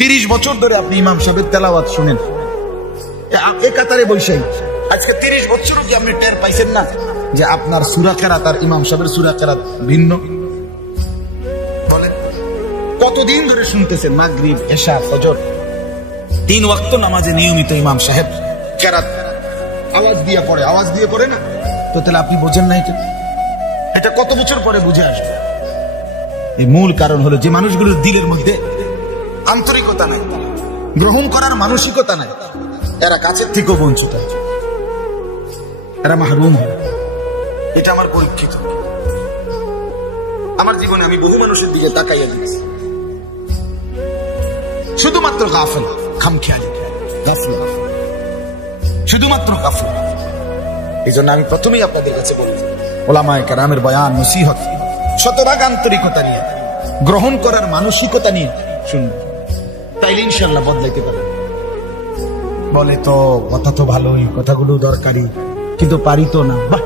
30 বছর ধরে আপনি ইমাম সাহেবের তেলাওয়াত শুনেন, এ কাতারে বৈশাই আজকে 30 বছরও কি আপনি টের পাইছেন না যে আপনার সূরা কেরাত আর ইমাম সাহেবের সূরা কেরাত ভিন্ন? বলেন কতদিন ধরে শুনতেছেন মাগরিব, এশা, ফজর 3 ওয়াক্ত নামাজে নিয়মিত ইমাম সাহেব কেরাত আওয়াজ দিয়ে পড়ে না? তো তাহলে আপনি বোঝেন না এটা কত বছর পরে বুঝে আসবে? এই মূল কারণ হলো যে মানুষগুলোর দিলের মধ্যে আন্তরিকতা নাই, গ্রহণ করার মানসিকতা নাই, এরা কাছের থেকেও বঞ্চিত, এরা মাহরুম। এটা আমার পরীক্ষিত। আমার জীবনে আমি বহু মানুষের দিকে তাকাইয়া দিয়েছি, শুধুমাত্র গাফেল, খামখেয়ালি, গাফেল, শুধুমাত্র গাফেল। এই জন্য আমি প্রথমেই আপনাদের কাছে বলি, ওলামায়ে কেরামের বয়ান, নসিহত শতভাগ আন্তরিকতা নিয়ে, গ্রহণ করার মানসিকতা নিয়ে শুনবেন, তাইলে ইনশাল্লাহ বদলাইতে পারেন। বলে তো কথা তো ভালোই, কথাগুলো দরকারি, কিন্তু পারি তো না। বাহ,